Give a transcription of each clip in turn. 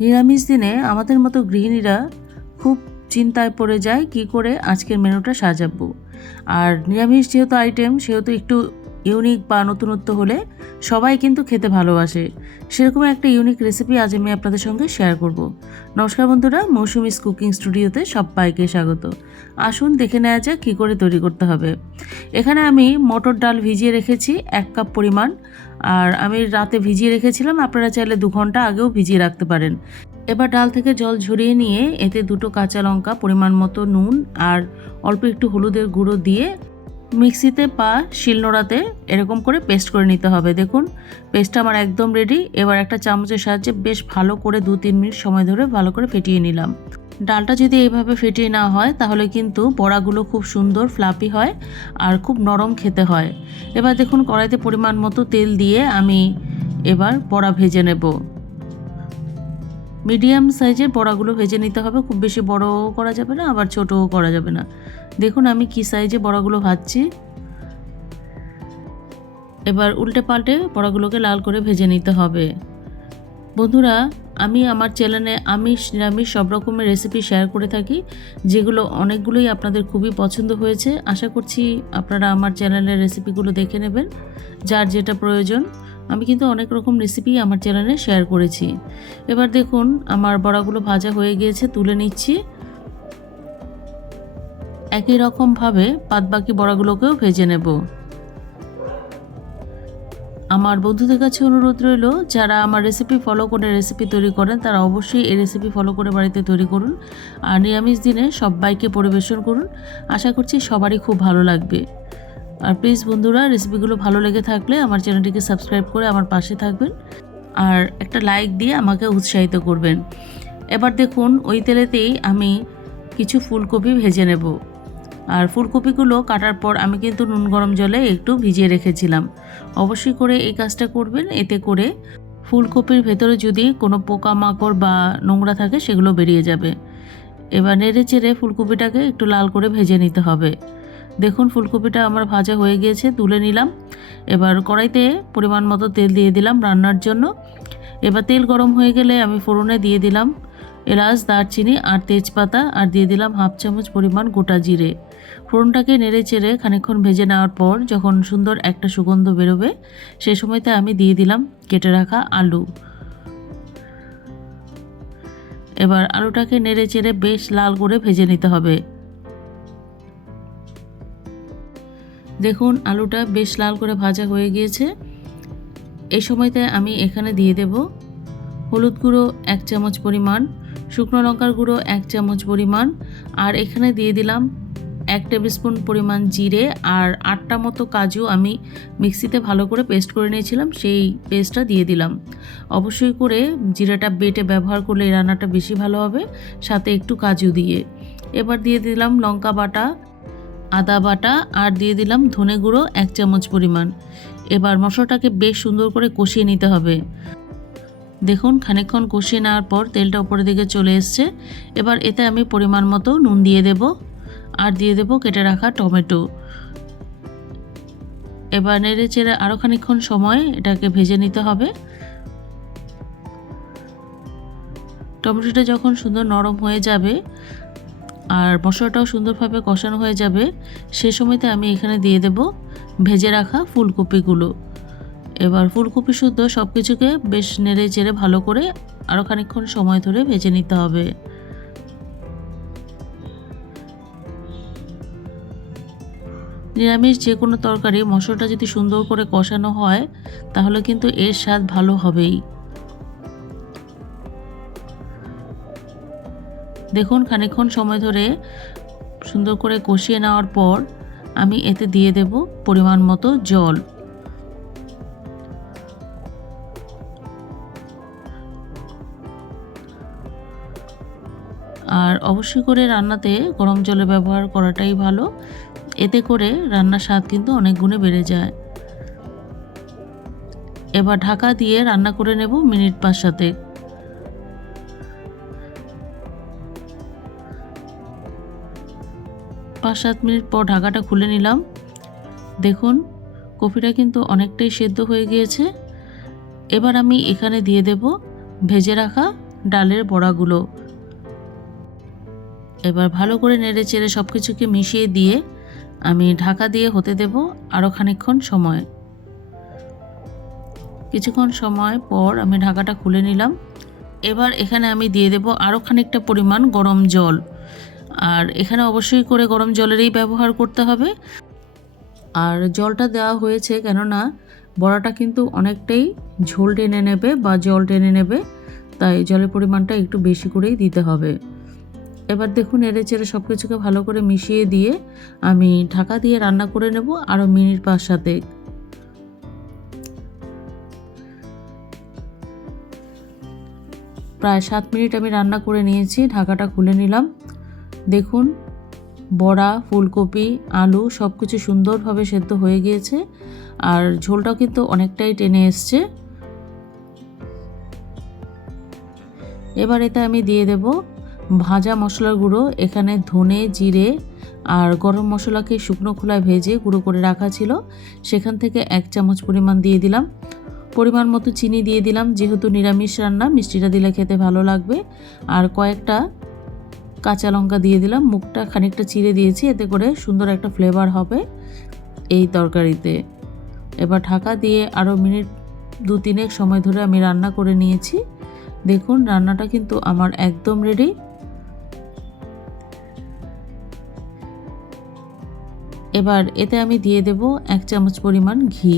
নিরামিষ দিনে আমাদের মতো গৃহিণীরা খুব চিন্তায় পড়ে যায় কি করে আজকের মেনুটা সাজাবো। আর নিরামিষ যেহেতু আইটেম সেহেতু একটু ইউনিক বা নতুনত্ব হলে সবাই কিন্তু খেতে ভালোবাসে। সেরকম একটা ইউনিক রেসিপি আজ আমি আপনাদের সঙ্গে শেয়ার করব। নমস্কার বন্ধুরা মৌসুমিস কুকিং স্টুডিওতে সব সবাইকে স্বাগত। আসুন দেখে নেওয়া যাক কী করে তৈরি করতে হবে। এখানে আমি মটর ডাল ভিজিয়ে রেখেছি, এক কাপ পরিমাণ। আর আমি রাতে ভিজিয়ে রেখেছিলাম, আপনারা চাইলে দু ঘণ্টা আগেও ভিজিয়ে রাখতে পারেন। এবার ডাল থেকে জল ঝরিয়ে নিয়ে এতে দুটো কাঁচা লঙ্কা, পরিমাণ মতো নুন আর অল্প একটু হলুদের গুঁড়ো দিয়ে মিক্সিতে বা শিলনোড়াতে এরকম করে পেস্ট করে নিতে হবে। দেখুন, পেস্টটা আমার একদম রেডি এবার একটা চামচের সাহায্যে বেশ ভালো করে দু তিন মিনিট সময় ধরে ভালো করে ফেটিয়ে নিলাম। ডালটা যদি এইভাবে ফেটিয়ে না হয়, তাহলে কিন্তু বড়াগুলো খুব সুন্দর ফ্লাপি হয় আর খুব নরম খেতে হয়। এবার দেখুন, কড়াইতে পরিমাণ মতো তেল দিয়ে আমি এবার বড়া ভেজে নেব। মিডিয়াম সাইজের বড়াগুলো ভেজে নিতে হবে। খুব বেশি বড়ও করা যাবে না, আবার ছোটও করা যাবে না। দেখুন আমি কি সাইজে বড়াগুলো ভাজছি। এবার উল্টে পাল্টে বড়াগুলোকে লাল করে ভেজে নিতে হবে। বন্ধুরা, আমি আমার চ্যানেলে আমিষ, নিরামিষ সব রকমের রেসিপি শেয়ার করে থাকি, যেগুলো অনেকগুলোই আপনাদের খুবই পছন্দ হয়েছে। আশা করছি আপনারা আমার চ্যানেলের রেসিপিগুলো দেখে নেবেন, যার যেটা প্রয়োজন। আমি কিন্তু অনেক রকম রেসিপি আমার চ্যানেলে শেয়ার করেছি। এবার দেখুন, আমার বড়াগুলো ভাজা হয়ে গিয়েছে, তুলে নিচ্ছি। একই রকমভাবে বাদবাকি বড়াগুলোকেও ভেজে নেব। আমার বন্ধুদের কাছে অনুরোধ রইল, যারা আমার রেসিপি ফলো করে রেসিপি তৈরি করেন, তারা অবশ্যই এই রেসিপি ফলো করে বাড়িতে তৈরি করুন। আর নিরামিষ দিনে সবাইকে পরিবেশন করুন। আশা করছি সবারই খুব ভালো লাগবে। আর প্লিজ বন্ধুরা রেসিপিগুলো ভালো লেগে থাকলে আমার চ্যানেলটিকে সাবস্ক্রাইব করে আমার পাশে থাকবেন আর একটা লাইক দিয়ে আমাকে উৎসাহিত করবেন। এবার দেখুন, ওই তেলেতেই আমি কিছু ফুলকপি ভেজে নেব। আর ফুলকপিগুলো কাটার পর আমি কিন্তু নুন গরম জলে একটু ভিজিয়ে রেখেছিলাম। অবশ্যই করে এই কাজটা করবেন, এতে করে ফুলকপির ভেতরে যদি কোনো পোকামাকড় বা নোংরা থাকে, সেগুলো বেরিয়ে যাবে। এবার নেড়ে চেড়ে ফুলকপিটাকে একটু লাল করে ভেজে নিতে হবে। দেখুন, ফুলকপিটা আমার ভাজা হয়ে গিয়েছে, তুলে নিলাম। এবার কড়াইতে পরিমাণ মতো তেল দিয়ে দিলাম রান্নার জন্য। এবার তেল গরম হয়ে গেলে আমি ফোড়নে দিয়ে দিলাম এলাচ, দারচিনি আর তেজপাতা আর দিয়ে দিলাম হাফ চামচ পরিমাণ গোটা জিরে। ফোড়নটাকে নেড়ে চেড়ে খানিকক্ষণ ভেজে নেওয়ার পর যখন সুন্দর একটা সুগন্ধ বেরোবে, সে সময়তে আমি দিয়ে দিলাম কেটে রাখা আলু। এবার আলুটাকে নেড়ে চেড়ে বেশ লাল করে ভেজে নিতে হবে। দেখুন, আলুটা বেশ লাল করে ভাজা হয়ে গিয়েছে। এই সময়তে আমি এখানে দিয়ে দেব হলুদ গুঁড়ো এক চামচ পরিমাণ, শুকনো লঙ্কার গুঁড়ো এক চামচ পরিমাণ, আর এখানে দিয়ে দিলাম এক টেবিল স্পুন পরিমাণ জিরে আর আটটা মতো কাজু আমি মিক্সিতে ভালো করে পেস্ট করে নিয়েছিলাম, সেই পেস্টটা দিয়ে দিলাম। অবশ্যই করে জিরাটা বেটে ব্যবহার করলে এই রান্নাটা বেশি ভালো হবে, সাথে একটু কাজু দিয়ে। এবার দিয়ে দিলাম লঙ্কা বাটা আদা বাটা আর দিয়ে দিলাম ধনে গুঁড়ো এক চামচ পরিমাণ। এবার মশলাটাকে বেশ সুন্দর করে কষিয়ে নিতে হবে। দেখুন, খানিকক্ষণ কষিয়ে নেওয়ার পর তেলটা উপরের দিকে চলে এসছে। এবার এতে আমি পরিমাণ মতো নুন দিয়ে দেব আর দিয়ে দেব কেটে রাখা টমেটো। এবার নেড়ে চেড়ে আরও খানিকক্ষণ সময় এটাকে ভেজে নিতে হবে। টমেটোটা যখন সুন্দর নরম হয়ে যাবে আর মশলাটাও সুন্দরভাবে কষানো হয়ে যাবে। সে সময়তে আমি এখানে দিয়ে দেব ভেজে রাখা ফুলকপিগুলো। এবার ফুলকপি শুদ্ধ সব কিছুকে বেশ নেড়ে চেড়ে ভালো করে আরও খানিকক্ষণ সময় ধরে ভেজে নিতে হবে। নিরামিষ যে কোনো তরকারি মশলাটা যদি সুন্দর করে কষানো হয়, তাহলে কিন্তু এর স্বাদ ভালো হবেই। দেখুন, খানিকক্ষণ সময় ধরে সুন্দর করে কষিয়ে নেওয়ার পর আমি এতে দিয়ে দেব পরিমাণ মতো জল। আর অবশ্যই করে রান্নাতে গরম জলে ব্যবহার করাটাই ভালো। এতে করে রান্নার স্বাদ কিন্তু অনেক গুণে বেড়ে যায়। এবার ঢাকা দিয়ে রান্না করে নেব মিনিট পাঁচ সাথে পাঁচ সাত মিনিট পর ঢাকাটা খুলে নিলাম। দেখুন, কফিটা কিন্তু অনেকটাই সেদ্ধ হয়ে গিয়েছে। এবার আমি এখানে দিয়ে দেব ভেজে রাখা ডালের বড়াগুলো। এবার ভালো করে নেড়ে চেড়ে সব কিছুকে মিশিয়ে দিয়ে আমি ঢাকা দিয়ে হতে দেব আরও খানিকক্ষণ সময়। কিছুক্ষণ সময় পর আমি ঢাকাটা খুলে নিলাম। এবার এখানে আমি দিয়ে দেব আরও খানিকটা পরিমাণ গরম জল। আর এখানে অবশ্যই করে গরম জলেরই ব্যবহার করতে হবে। আর জলটা দেওয়া হয়েছে কেননা বড়াটা কিন্তু অনেকটাই ঝোল টেনে নেবে বা জল টেনে নেবে, তাই জলের পরিমাণটা একটু বেশি করেই দিতে হবে। এবার দেখুন এড়ে চেড়ে সব কিছুকে ভালো করে মিশিয়ে দিয়ে আমি ঢাকা দিয়ে রান্না করে নেব আরও মিনিট পাঁচ সাথে প্রায় সাত মিনিট আমি রান্না করে নিয়েছি, ঢাকাটা খুলে নিলাম। দেখুন, বড়া, ফুলকপি, আলু সব কিছু সুন্দরভাবে সেদ্ধ হয়ে গিয়েছে আর ঝোলটাও কিন্তু অনেকটাই টেনে এসছে। এবার এতে আমি দিয়ে দেব ভাজা মশলার গুঁড়ো, এখানে ধনে, জিরে আর গরম মশলাকে শুকনো খোলায় ভেজে গুঁড়ো করে রাখা ছিল। সেখান থেকে এক চামচ পরিমাণ দিয়ে দিলাম। পরিমাণ মতো চিনি দিয়ে দিলাম, যেহেতু নিরামিষ রান্না, মিষ্টিটা দিলে খেতে ভালো লাগবে। আর কয়েকটা কাঁচা লঙ্কা দিয়ে দিলাম, মুখটা খানিকটা চিড়ে দিয়েছি, এতে করে সুন্দর একটা ফ্লেভার হবে এই তরকারিতে। এবার ঢাকা দিয়ে আরও মিনিট দু তিনেক সময় ধরে আমি রান্না করে নিয়েছি। দেখুন, রান্নাটা কিন্তু আমার একদম রেডি এবার এতে আমি দিয়ে দেব এক চামচ পরিমাণ ঘি।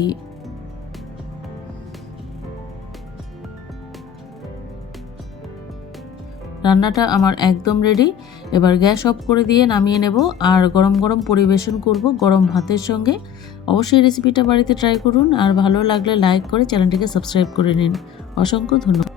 রান্নাটা আমার একদম রেডি এবার গ্যাস অফ করে দিয়ে নামিয়ে নেব আর গরম গরম পরিবেশন করব গরম ভাতের সঙ্গে। অবশ্যই রেসিপিটা বাড়িতে ট্রাই করুন আর ভালো লাগলে লাইক করে চ্যানেলটিকে সাবস্ক্রাইব করে নিন। অসংখ্য ধন্যবাদ।